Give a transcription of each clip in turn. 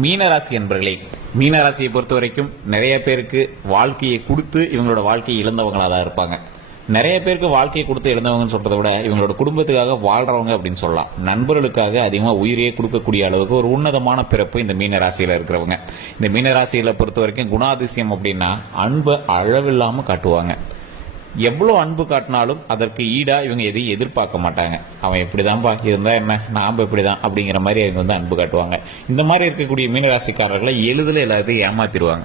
மீனராசி என்பர்களே மீனராசியை பொறுத்த வரைக்கும் நிறைய பேருக்கு வாழ்க்கையை கொடுத்து இவங்களோட வாழ்க்கையை இழந்தவங்களாக தான் இருப்பாங்க. நிறைய பேருக்கு வாழ்க்கையை கொடுத்து இழந்தவங்கன்னு சொல்கிறத விட இவங்களோட குடும்பத்துக்காக வாழ்றவங்க அப்படின்னு சொல்லலாம். நண்பர்களுக்காக அதிகமாக உயிரையே கொடுக்கக்கூடிய அளவுக்கு ஒரு உன்னதமான பிறப்பு இந்த மீனராசியில் இருக்கிறவங்க. இந்த மீனராசியில் பொறுத்த வரைக்கும் குணாதிசயம் அப்படின்னா அன்பை அளவில்லாமல் காட்டுவாங்க. எவ்வளோ அன்பு காட்டினாலும் அதற்கு ஈடாக இவங்க எதையும் எதிர்பார்க்க மாட்டாங்க. அவன் இப்படிதான்ப்பா இருந்தால் என்ன? நாம்ப இப்படி தான் அப்படிங்கிற மாதிரி அவங்க வந்து அன்பு காட்டுவாங்க. இந்த மாதிரி இருக்கக்கூடிய மீனராசிக்காரர்களை எளிதில் எல்லாத்தையும் ஏமாத்திடுவாங்க.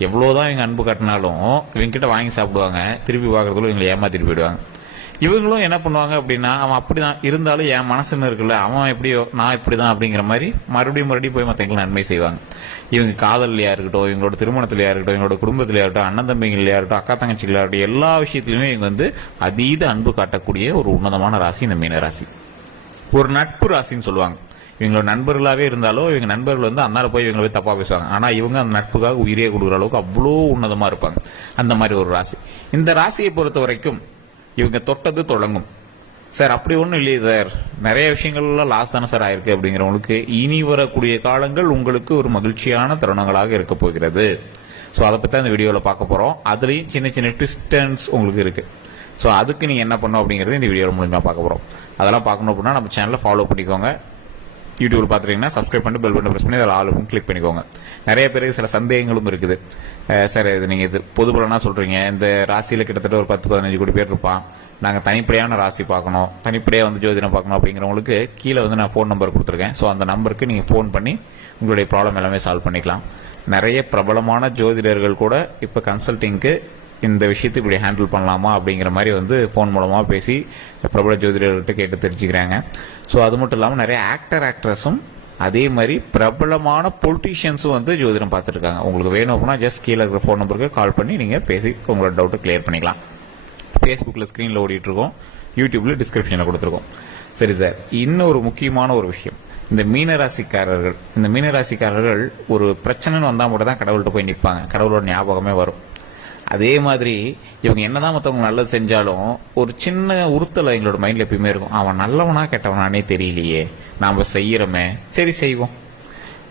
எவ்வளோதான் இவங்க அன்பு காட்டினாலும் இவங்க கிட்ட வாங்கி சாப்பிடுவாங்க. திருப்பி பார்க்குறதுல இவங்களை ஏமாத்திட்டு போயிடுவாங்க. இவங்களும் என்ன பண்ணுவாங்க அப்படின்னா அவன் அப்படிதான் இருந்தாலும் என் மனசுன்னு இருக்குல்ல அவன் எப்படியோ நான் இப்படி தான் அப்படிங்கிற மாதிரி மறுபடியும் மறுபடியும் போய் மற்றவங்களுக்கு நன்மை செய்வாங்க. இவங்க காதல்லையா இருக்கட்டும் இவங்களோட திருமணத்திலையா இருக்கட்டும் இவங்களோட குடும்பத்திலையா இருக்கட்டும் அண்ணன் தம்பிங்களையா இருக்கட்டும் அக்கா தங்கச்சிகளா இருக்கட்டும் எல்லா விஷயத்திலுமே இவங்க வந்து அதீத அன்பு காட்டக்கூடிய ஒரு உன்னதமான ராசி இந்த மீன ராசி. ஒரு நட்பு ராசின்னு சொல்லுவாங்க. இவங்களோட நண்பர்களாகவே இருந்தாலும் இவங்க நண்பர்கள் வந்து அந்தால போய் இவங்களை போய் தப்பாக பேசுவாங்க. ஆனால் இவங்க அந்த நட்புக்காக உயிரே கொடுக்குற அளவுக்கு அவ்வளோ உன்னதமாக இருப்பாங்க. அந்த மாதிரி ஒரு ராசி. இந்த ராசியை பொறுத்த வரைக்கும் இவங்க தொட்டது தொடங்கும். சார் அப்படி ஒன்றும் இல்லையே சார். நிறைய விஷயங்கள்லாம் லாஸ் தானே சார் ஆயிருக்கு அப்படிங்கிறவங்களுக்கு. இனி வரக்கூடிய காலங்கள் உங்களுக்கு ஒரு மகிழ்ச்சியான தருணங்களாக இருக்க போகிறது. ஸோ அதை பற்றி அந்த வீடியோவில் பார்க்க போகிறோம் அதுலேயும் சின்ன சின்ன ட்விஸ்டன்ஸ் உங்களுக்கு இருக்கு. ஸோ அதுக்கு நீங்கள் என்ன பண்ணணும் அப்படிங்கிறது இந்த வீடியோவில் மூலியமாக பார்க்க போகிறோம் அதெல்லாம் பார்க்கணும் அப்படின்னா நம்ம சேனலை ஃபாலோ பண்ணிக்கோங்க. யூடியூப்பில் பார்த்துட்டிங்கன்னா சப்ஸ்கிரைப் பண்ணிட்டு பெல் பட்டன் ப்ரெஸ் பண்ணி அதில் ஆளுக்கும் கிளிக் பண்ணிக்கோங்க. நிறைய பேருக்கு சில சந்தேகங்களும் இருக்குது. சார் இது நீங்கள் இது பொது பலனா சொல்கிறீங்க இந்த ராசியில் கிட்டத்தட்ட ஒரு பத்து பதினஞ்சு கோடி பேர் இருப்பான். நாங்கள் தனிப்படையான ராசி பார்க்கணும் தனிப்படையாக வந்து ஜோதிடம் பார்க்கணும் அப்படிங்கிறவங்களுக்கு கீழே வந்து நான் ஃபோன் நம்பர் கொடுத்துருக்கேன். ஸோ அந்த நம்பருக்கு நீங்கள் ஃபோன் பண்ணி உங்களுடைய ப்ராப்ளம் எல்லாமே சால்வ் பண்ணிக்கலாம். நிறைய பிரபலமான ஜோதிடர்கள் கூட இப்போ கன்சல்டிங்க்கு இந்த விஷயத்தை இப்படி ஹேண்டில் பண்ணலாமா அப்படிங்கிற மாதிரி வந்து ஃபோன் மூலமாக பேசி பிரபல ஜோதிடர்கள்ட்ட கேட்டு தெரிஞ்சுக்கிறாங்க. ஸோ அது மட்டும் இல்லாமல் நிறைய ஆக்டர் ஆக்ட்ரஸும் அதே மாதிரி பிரபலமான பொலிட்டீஷியன்ஸும் வந்து ஜோதிடம் பார்த்துருக்காங்க உங்களுக்கு வேணும் அப்படின்னா ஜஸ்ட் கீழே இருக்கிற ஃபோன் நம்பருக்கு கால் பண்ணி நீங்கள் பேசி உங்களோட டவுட்டை கிளியர் பண்ணிக்கலாம். ஃபேஸ்புக்கில் ஸ்க்ரீனில் ஓடிட்டுருக்கோம். இருக்கோம் டிஸ்கிரிப்ஷனில் கொடுத்துருக்கோம். சரி சார் இன்னொரு முக்கியமான ஒரு விஷயம். இந்த மீனராசிக்காரர்கள் இந்த மீனராசிக்காரர்கள் ஒரு பிரச்சனைன்னு வந்தால் மட்டும் தான் கடவுள்கிட்ட போய் நிற்பாங்க கடவுளோட ஞாபகமே வரும். அதே மாதிரி இவங்க என்னதான் மற்றவங்க நல்லது செஞ்சாலும் ஒரு சின்ன உறுத்தல் எங்களோட மைண்டில் எப்பயுமே இருக்கும். அவன் நல்லவனா கெட்டவனானே தெரியலையே. நாம் செய்கிறோமே சரி செய்வோம்.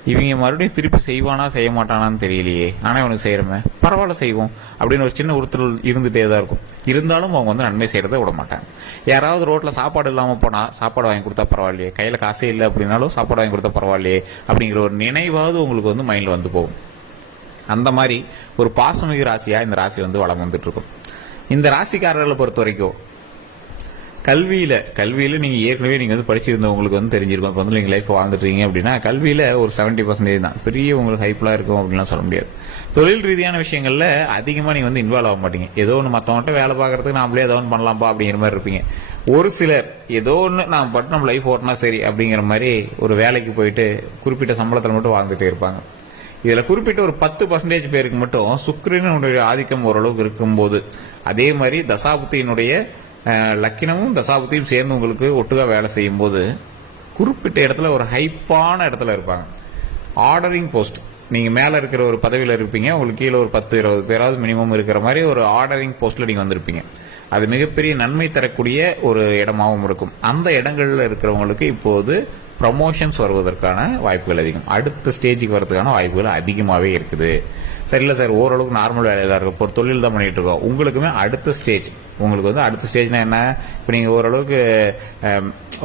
இவங்க மறுபடியும் திருப்பி செய்வானா செய்ய மாட்டானான்னு தெரியலையே. ஆனால் இவனுக்கு செய்யறமே பரவாயில்ல செய்வோம். அப்படின்னு ஒரு சின்ன உறுத்தல் இருந்துகிட்டே தான் இருக்கும். இருந்தாலும் அவங்க வந்து நன்மை செய்கிறத விட மாட்டாங்க. யாராவது ரோட்டில் சாப்பாடு இல்லாமல் போனால் சாப்பாடு வாங்கி கொடுத்தா பரவாயில்லையே. கையில் காசே இல்லை அப்படின்னாலும் சாப்பாடு வாங்கி கொடுத்தா பரவாயில்லையே அப்படிங்கிற ஒரு நினைவாவது உங்களுக்கு வந்து மைண்டில் வந்து போகும். அந்த மாதிரி ஒரு பாசமிகு ராசியாக இந்த ராசி வந்து வளம் வந்துட்டு இருக்கும். இந்த ராசிக்காரர்களை பொறுத்த வரைக்கும் கல்வியில் கல்வியில் நீங்கள் ஏற்கனவே நீங்கள் வந்து படிச்சிருந்தவங்களுக்கு வந்து தெரிஞ்சிருக்கும். இப்போ வந்து நீங்கள் லைஃப் வாழ்ந்துட்டு அப்படின்னா கல்வியில் ஒரு செவன்டி பர்சன்டேஜ் தான். பெரிய உங்களுக்கு ஹைப்லாம் இருக்கும் அப்படின்லாம் சொல்ல முடியாது. தொழில் ரீதியான விஷயங்களில் அதிகமாக நீங்கள் வந்து இன்வால்வ் ஆக மாட்டீங்க. ஏதோ ஒன்று மற்றவங்கள்ட்ட வேலை பார்க்கறதுக்கு நாமளே ஏதோ ஒன்று பண்ணலாம்ப்பா அப்படிங்கிற மாதிரி இருப்பீங்க. ஒரு சிலர் ஏதோ ஒன்று நான் பட்டு நம்ம லைஃப் ஓட்டினா சரி அப்படிங்கிற மாதிரி ஒரு வேலைக்கு போயிட்டு குறிப்பிட்ட சம்பளத்தில் மட்டும் வாழ்ந்துட்டே இருப்பாங்க. இதில் குறிப்பிட்ட ஒரு பத்து பர்சன்டேஜ் பேருக்கு மட்டும் சுக்கிரனுடைய ஆதிக்கம் ஓரளவுக்கு இருக்கும்போது அதே மாதிரி தசாபுத்தியினுடைய லக்கினமும் தசாபுத்தியும் சேர்ந்து உங்களுக்கு ஒட்டுக்காக வேலை செய்யும் போது குறிப்பிட்ட இடத்துல ஒரு ஹைப்பான இடத்துல இருப்பாங்க. ஆர்டரிங் போஸ்ட் நீங்கள் மேலே இருக்கிற ஒரு பதவியில் இருப்பீங்க உங்களுக்கு கீழே ஒரு பத்து இருபது பேராவது மினிமம் இருக்கிற மாதிரி ஒரு ஆர்டரிங் போஸ்ட்டில் நீங்கள் வந்திருப்பீங்க. அது மிகப்பெரிய நன்மை தரக்கூடிய ஒரு இடமாகவும் இருக்கும். அந்த இடங்களில் இருக்கிறவங்களுக்கு இப்போது ப்ரமோஷன்ஸ் வருவதற்கான வாய்ப்புகள் அதிகம். அடுத்த ஸ்டேஜுக்கு வரதுக்கான வாய்ப்புகள் அதிகமாகவே இருக்குது. சரி இல்லை சார் ஓரளவுக்கு நார்மல் வேலையாக தான் இருக்கும். ஒரு தொழில் தான் பண்ணிகிட்டு இருக்கோம். உங்களுக்குமே அடுத்த ஸ்டேஜ் உங்களுக்கு வந்து அடுத்த ஸ்டேஜ்னா என்ன? இப்போ நீங்கள் ஓரளவுக்கு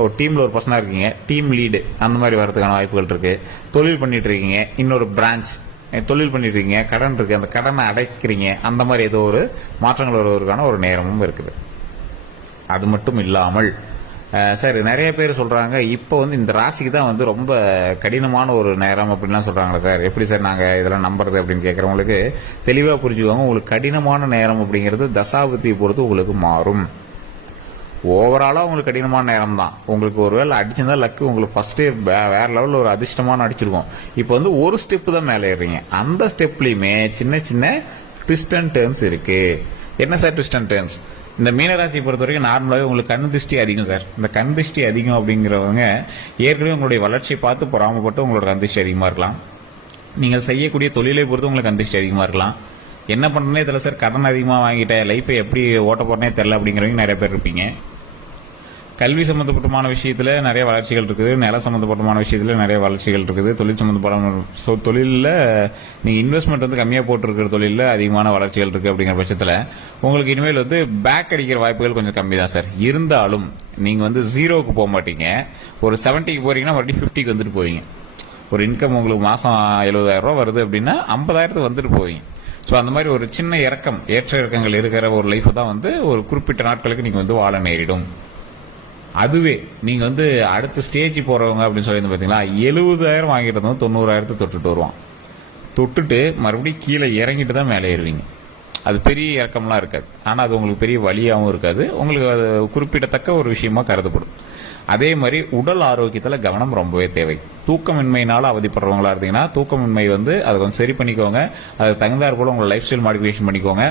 ஒரு டீமில் ஒரு பர்சனாக இருக்கீங்க. டீம் லீடு அந்த மாதிரி வரதுக்கான வாய்ப்புகள் இருக்குது தொழில் பண்ணிட்டு இருக்கீங்க. இன்னொரு பிரான்ச் தொழில் பண்ணிட்டு இருக்கீங்க. கடன் இருக்குது அந்த கடனை அடைக்கிறீங்க. அந்த மாதிரி ஏதோ ஒரு மாற்றங்கள் வருவதற்கான ஒரு நேரமும் இருக்குது. அது மட்டும் இல்லாமல் சார் நிறைய பேர் சொல்றாங்க இப்போ வந்து இந்த ராசிக்கு தான் வந்து ரொம்ப கடினமான ஒரு நேரம் அப்படின்லாம் சொல்றாங்களே சார். எப்படி சார் நாங்க இதெல்லாம் நம்புறது அப்படின்னு கேட்கறவங்களுக்கு தெளிவா புரிஞ்சுக்கோங்க உங்களுக்கு கடினமான நேரம் அப்படிங்கிறது தசாபதியை பொறுத்து உங்களுக்கு மாறும். ஓவராலாக உங்களுக்கு கடினமான நேரம் தான். உங்களுக்கு ஒருவேளை அடிச்சிருந்தா லக்கு உங்களுக்கு ஃபஸ்ட்டே வேற லெவலில் ஒரு அதிர்ஷ்டமான அடிச்சிருக்கும். இப்போ வந்து ஒரு ஸ்டெப்பு தான் மேலே ஏறுறீங்க. அந்த ஸ்டெப்லையுமே சின்ன சின்ன ட்விஸ்ட் அண்ட் டேர்ன்ஸ் இருக்கு. என்ன சார் ட்விஸ்ட் அண்ட் டேர்ன்ஸ் இந்த மீனராசியை பொறுத்த வரைக்கும் நார்மலாகவே உங்களுக்கு கண் திருஷ்டி அதிகம் சார். இந்த கண் திருஷ்டி அதிகம் அப்படிங்கிறவங்க ஏற்கனவே உங்களுடைய வளர்ச்சியை பார்த்து பொறாமப்பட்டு உங்களோட கண் திருஷ்டி அதிகமாக இருக்கலாம். நீங்கள் செய்யக்கூடிய தொழிலை பொறுத்து உங்களுக்கு கண் திருஷ்டி அதிகமாக இருக்கலாம். என்ன பண்ணுறனே தெரியல சார். கடன் அதிகமாக வாங்கிட்டேன். லைஃபை எப்படி ஓட்ட போறேனே தெரில அப்படிங்கிறவங்க நிறைய பேர் இருப்பீங்க. கல்வி சம்பந்தப்பட்டமான விஷயத்துல நிறைய வளர்ச்சிகள் இருக்குது நில சம்பந்தப்பட்டமான விஷயத்துல நிறைய வளர்ச்சிகள் இருக்குது. தொழில் சம்பந்தப்பட்ட so, நீங்க இன்வெஸ்ட்மெண்ட் வந்து கம்மியா போட்டிருக்கிற தொழிலில் அதிகமான வளர்ச்சிகள் இருக்கு அப்படிங்கிற பட்சத்தில் உங்களுக்கு இனிமேல் வந்து பேக் அடிக்கிற வாய்ப்புகள் கொஞ்சம் கம்மி தான் சார். இருந்தாலும் நீங்க வந்து ஜீரோவுக்கு போக மாட்டீங்க. ஒரு செவன்ட்டிக்கு போறீங்கன்னா மறுபடியும் ஃபிஃப்டிக்கு வந்துட்டு போவீங்க. ஒரு இன்கம் உங்களுக்கு மாசம் எழுபதாயிரம் ரூபாய் வருது அப்படின்னா ஐம்பதாயிரத்துக்கு வந்துட்டு போவீங்க. ஸோ அந்த மாதிரி ஒரு சின்ன இறக்கம் ஏற்ற இறக்கங்கள் இருக்கிற ஒரு லைஃப் தான் வந்து ஒரு குறிப்பிட்ட நாட்களுக்கு நீங்கள் வந்து வாழ நேரிடும். அதுவே நீங்க வந்து அடுத்த ஸ்டேஜ் போறவங்க அப்படின்னு சொல்லி பாத்தீங்களா எழுபதாயிரம் வாங்கிட்டு இருந்தோம் தொண்ணூறாயிரத்தை தொட்டுட்டு வருவான். தொட்டுட்டு மறுபடியும் கீழே இறங்கிட்டு தான் மேலே ஏறுவீங்க. அது பெரிய இறக்கம்லாம் இருக்காது. ஆனால் அது உங்களுக்கு பெரிய வழியாகவும் இருக்காது. உங்களுக்கு அது குறிப்பிடத்தக்க ஒரு விஷயமா கருதப்படும். அதே மாதிரி உடல் ஆரோக்கியத்தில் கவனம் ரொம்பவே தேவை. தூக்கமின்மையினால் அவதிப்படுறவங்களா இருந்தீங்கன்னா தூக்கமின்மை வந்து அதை கொஞ்சம் சரி பண்ணிக்கோங்க. அதுக்கு தகுந்தாற் போல உங்களை லைஃப் ஸ்டைல் மாடிஃபிகேஷன் பண்ணிக்கோங்க.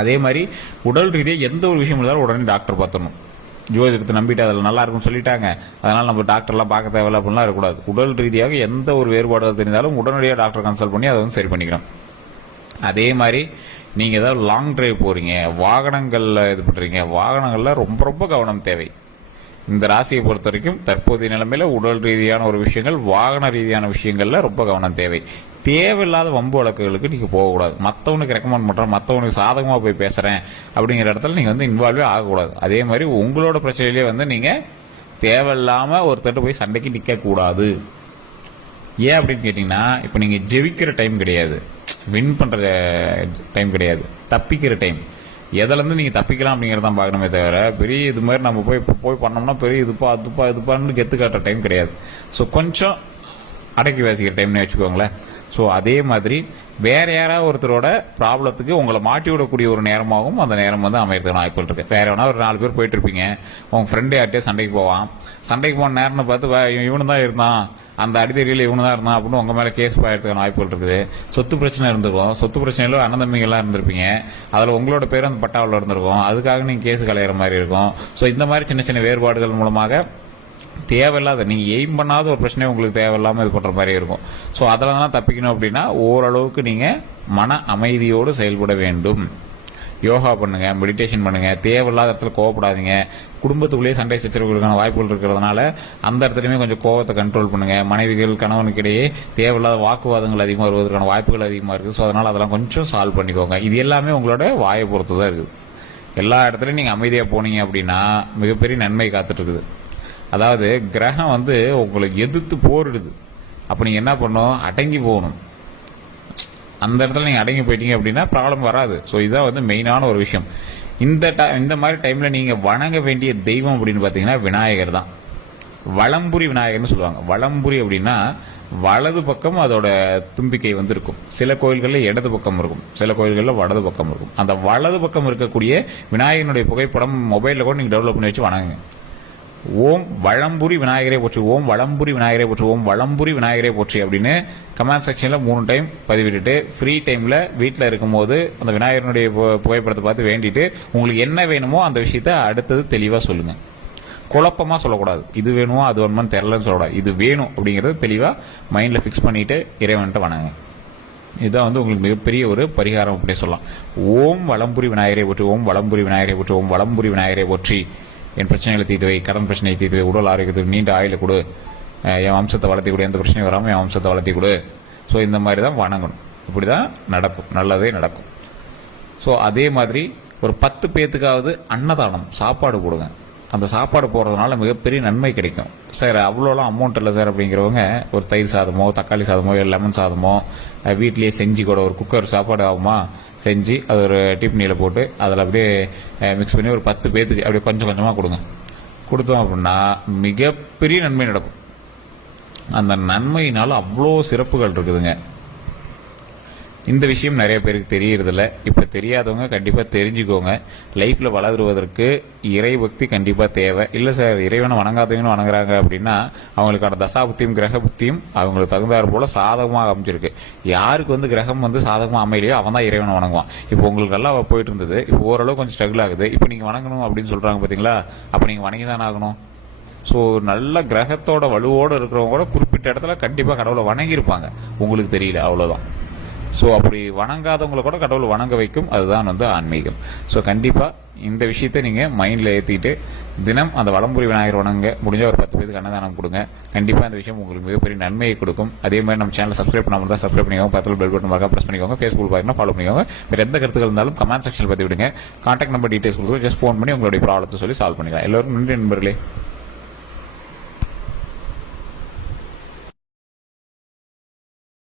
அதே மாதிரி உடல் ரீதியாக எந்த ஒரு விஷயம் இருந்தாலும் உடனே டாக்டர் பார்த்துடணும். ஜோதிடத்தை நம்பிட்டு அதில் நல்லா இருக்கும்னு சொல்லிட்டாங்க. அதனால நம்ம டாக்டர்லாம் பார்க்க தேவையில்ல அப்படிலாம் இருக்கக்கூடாது. உடல் ரீதியாக எந்த ஒரு வேறுபாடுகள் தெரிந்தாலும் உடனடியாக டாக்டர் கன்சல்ட் பண்ணி அதை வந்து சரி பண்ணிக்கணும். அதே மாதிரி நீங்கள் ஏதாவது லாங் டிரைவ் போகிறீங்க வாகனங்களில் இது பண்ணுறீங்க வாகனங்களில் ரொம்ப ரொம்ப கவனம் தேவை. இந்த ராசியை பொறுத்த வரைக்கும் தற்போதைய நிலைமையில் உடல் ரீதியான ஒரு விஷயங்கள் வாகன ரீதியான விஷயங்களில் ரொம்ப கவனம் தேவை. தேவையில்லாத வம்பு வழக்குகளுக்கு நீங்கள் போகக்கூடாது. மற்றவனுக்கு ரெக்கமெண்ட் பண்ணுறேன் மற்றவனுக்கு சாதகமாக போய் பேசுகிறேன் அப்படிங்கிற இடத்துல நீங்கள் வந்து இன்வால்வே ஆகக்கூடாது. அதே மாதிரி உங்களோட பிரச்சனையிலேயே வந்து நீங்கள் தேவையில்லாமல் ஒருத்தர்கிட்ட போய் சண்டைக்கு நிற்கக்கூடாது ஏன் அப்படின்னு கேட்டிங்கன்னா இப்போ நீங்கள் ஜெயிக்கிற டைம் கிடையாது. வின் பண்ணுற டைம் கிடையாது. தப்பிக்கிற டைம் எதுலேருந்து நீங்கள் தப்பிக்கலாம் அப்படிங்கிறத தான் பார்க்கணுமே தவிர பெரிய இது மாதிரி நம்ம போய் இப்போ போய் பண்ணோம்னா பெரிய இதுப்பா அதுப்பா இதுப்பான்னு கெத்து காட்டுற டைம் கிடையாது. ஸோ கொஞ்சம் அடக்கி வாசிக்கிற டைம்னு வச்சுக்கோங்களேன். ஸோ அதே மாதிரி வேற யாராவது ஒருத்தரோட ப்ராப்ளத்துக்கு உங்களை மாட்டி விடக்கூடிய ஒரு நேரமாகவும் அந்த நேரம் வந்து அமையறதுக்கு வாய்ப்புகள் இருக்கு. வேற வேணா ஒரு நாலு பேர் போயிட்டு இருப்பீங்க உங்க ஃப்ரெண்டு யார்ட்டே சண்டைக்கு போவான். சண்டைக்கு போன நேரம்னு பார்த்து இவன் இவனு தான் இருந்தான். அந்த அடித்தடியில் இவனு தான் இருந்தான் அப்படின்னு உங்க மேலே கேஸ் பாயறதுக்கான வாய்ப்புகள் இருக்குது. சொத்து பிரச்சனை இருந்திருக்கும். சொத்து பிரச்சனையில அண்ணன் தம்பிங்கெல்லாம் இருந்திருப்பீங்க. அதில் உங்களோட பேர் அந்த பட்டாவில் இருந்திருக்கும். அதுக்காக நீங்கள் கேஸ் கலையிற மாதிரி இருக்கும். ஸோ இந்த மாதிரி சின்ன சின்ன வேறுபாடுகள் மூலமாக தேவையில்லாத நீங்கள் எய்ம் பண்ணாத ஒரு பிரச்சனை உங்களுக்கு தேவையில்லாமல் இது பண்ணுற மாதிரி இருக்கும். ஸோ அதில் தான் தப்பிக்கணும் அப்படின்னா ஓரளவுக்கு நீங்கள் மன அமைதியோடு செயல்பட வேண்டும். யோகா பண்ணுங்க மெடிடேஷன் பண்ணுங்க தேவையில்லாத இடத்துல கோவப்படாதீங்க. குடும்பத்துக்குள்ளேயே சண்டை சச்சரவுகளுக்கான வாய்ப்புகள் இருக்கிறதுனால அந்த இடத்துலையுமே கொஞ்சம் கோவத்தை கண்ட்ரோல் பண்ணுங்க. மனைவிகள் கணவனுக்கு இடையே தேவையில்லாத வாக்குவாதங்கள் அதிகமாக வருவதற்கான வாய்ப்புகள் அதிகமாக இருக்குது ஸோ அதனால் அதெல்லாம் கொஞ்சம் சால்வ் பண்ணிக்கோங்க. இது எல்லாமே உங்களோட வாயை பொறுத்து தான் இருக்குது. எல்லா இடத்துலையும் நீங்கள் அமைதியாக போனீங்க அப்படின்னா மிகப்பெரிய நன்மை காத்துட்ருக்குது அதாவது கிரகம் வந்து உங்களை எதிர்த்து போரிடுது. அப்போ நீங்கள் என்ன பண்ணணும்? அடங்கி போகணும். அந்த இடத்துல நீங்கள் அடங்கி போயிட்டீங்க அப்படின்னா ப்ராப்ளம் வராது. ஸோ இதுதான் வந்து மெயினான ஒரு விஷயம். இந்த டைம் இந்த மாதிரி டைமில் நீங்கள் வணங்க வேண்டிய தெய்வம் அப்படின்னு பார்த்தீங்கன்னா விநாயகர் தான். வளம்புரி விநாயகர்னு சொல்லுவாங்க. வளம்புரி அப்படின்னா வலது பக்கம் அதோட தும்பிக்கை வந்து இருக்கும் சில கோயில்களில் இடது பக்கம் இருக்கும். சில கோயில்களில் வலது பக்கம் இருக்கும். அந்த வலது பக்கம் இருக்கக்கூடிய விநாயகனுடைய புகைப்படம் மொபைலில் கூட நீங்கள் டெவலப் பண்ணி வச்சு வணங்குங்க. ஓம் வளம்புரி விநாயகரை போற்றி ஓம் வளம்புரி விநாயகரை போற்றி ஓம் வளம்புரி விநாயகரை போற்றி அப்படின்னு கமெண்ட் செக்ஷனில் மூணு டைம் பதிவிட்டுட்டு ஃப்ரீ டைமில் வீட்டில் இருக்கும்போது அந்த விநாயகனுடைய பு- புகைப்படத்தை பார்த்து வேண்டிட்டு உங்களுக்கு என்ன வேணுமோ அந்த விஷயத்த அடுத்தது தெளிவாக சொல்லுங்கள் குழப்பமாக சொல்லக்கூடாது. இது வேணுமோ அது வேணுமான்னு தெரிலன்னு சொல்லக்கூடாது. இது வேணும் அப்படிங்கிறது தெளிவாக மைண்டில் ஃபிக்ஸ் பண்ணிட்டு இறைவன்ட்ட வணங்க இதுதான் வந்து உங்களுக்கு மிகப்பெரிய ஒரு பரிகாரம் அப்படியே சொல்லலாம். ஓம் வளம்புரி விநாயகரை போற்றி ஓம் வளம்புரி விநாயகரை போற்றி ஓம் வளம்புரி விநாயகரை போற்றி. என் பிரச்சனைகளை தீர்த்து வை கடன் பிரச்சனையை தீர்த்து வை உடல் ஆரோக்கியத்துக்கு நீண்ட ஆயுளை கொடு. என் வம்சத்தை வளர்த்தி கொடு எந்த பிரச்சனையும் வராமல் என் வம்சத்தை வளர்த்தி கொடு. ஸோ இந்த மாதிரி தான் வணங்கணும். இப்படி தான் நடக்கும். நல்லதே நடக்கும். ஸோ அதே மாதிரி ஒரு பத்து பேத்துக்காவது அன்னதானம் சாப்பாடு கொடுங்க அந்த சாப்பாடு போடுறதுனால மிகப்பெரிய நன்மை கிடைக்கும். சார் அவ்வளோலாம் அமௌண்ட் இல்லை சார் அப்படிங்கிறவங்க ஒரு தயிர் சாதமோ தக்காளி சாதமோ இல்லை லெமன் சாதமோ வீட்லேயே செஞ்சு கூட ஒரு குக்கர் சாப்பாடு ஆகுமா? செஞ்சு அது ஒரு டிப்னியில் போட்டு அதில் அப்படியே மிக்ஸ் பண்ணி ஒரு பத்து பேத்துக்கு அப்படியே கொஞ்சம் கொஞ்சமாக கொடுங்க. கொடுத்தோம் அப்படின்னா மிகப்பெரிய நன்மை நடக்கும். அந்த நன்மையினால் அவ்வளோ சிறப்புகள் இருக்குதுங்க. இந்த விஷயம் நிறைய பேருக்கு தெரியறதில்ல. இப்போ தெரியாதவங்க கண்டிப்பாக தெரிஞ்சுக்கோங்க. லைஃப்பில் வளருவதற்கு இறை பக்தி கண்டிப்பாக தேவை. இல்லை சார் இறைவனை வணங்காதவங்கன்னு வணங்குறாங்க அப்படின்னா அவங்களுக்கான தசாபுத்தியும் கிரக புத்தியும் அவங்களுக்கு தகுந்தாறு போல் சாதகமாக அமைஞ்சிருக்கு. யாருக்கு வந்து கிரகம் வந்து சாதகமாக அமையலையோ அவன் தான் இறைவனை வணங்குவான். இப்போ உங்களுக்கு எல்லாம் போயிட்டு இருந்தது. இப்போ ஓரளவு கொஞ்சம் ஸ்ட்ரகிள் ஆகுது. இப்போ நீங்கள் வணங்கணும் அப்படின்னு சொல்கிறாங்க பார்த்தீங்களா அப்போ நீங்கள் வணங்கி தானே ஆகணும். ஸோ நல்ல கிரகத்தோட வலுவோடு இருக்கிறவங்க கூட குறிப்பிட்ட இடத்துல கண்டிப்பாக கடவுளை வணங்கியிருப்பாங்க. உங்களுக்கு தெரியல அவ்வளோதான் ஸோ அப்படி வணங்காதவங்களை கூட கடவுள் வணங்க வைக்கும். அதுதான் வந்து ஆன்மீகம். ஸோ கண்டிப்பாக இந்த விஷயத்தை நீங்கள் மைண்டில் ஏற்றிட்டு தினம் அந்த வளம்புரி விநாயகர் வணங்க. முடிஞ்ச ஒரு பத்து பேருக்கு அன்னதானம் கொடுங்க. கண்டிப்பாக இந்த விஷயம் உங்களுக்கு மிகப்பெரிய நன்மையை கொடுக்கும். அதே மாதிரி நம்ம சேனல் சப்ஸ்கிரைப் பண்ணாமல் தான் சப்ஸ்கிரைப் பண்ணிக்கோங்க. பத்தில் பெல் பட்டன் மறக்காம ப்ரெஸ் பண்ணிக்கோங்க. ஃபேஸ்புக் பார்த்தீங்கன்னா ஃபாலோ பண்ணிக்கோங்க. வேறு எந்த கருத்துக்கள் இருந்தாலும் கமெண்ட் செக்ஷனில் பற்றி விடுங்க கான்டாக்ட் நம்பர் டீட்டெயில்ஸ் கொடுத்து ஜஸ்ட் ஃபோன் பண்ணி உங்களுடைய ப்ராப்ளத்தை சொல்லி சால்வ் பண்ணிக்கலாம். எல்லோரும் நன்றி நண்பர்களே.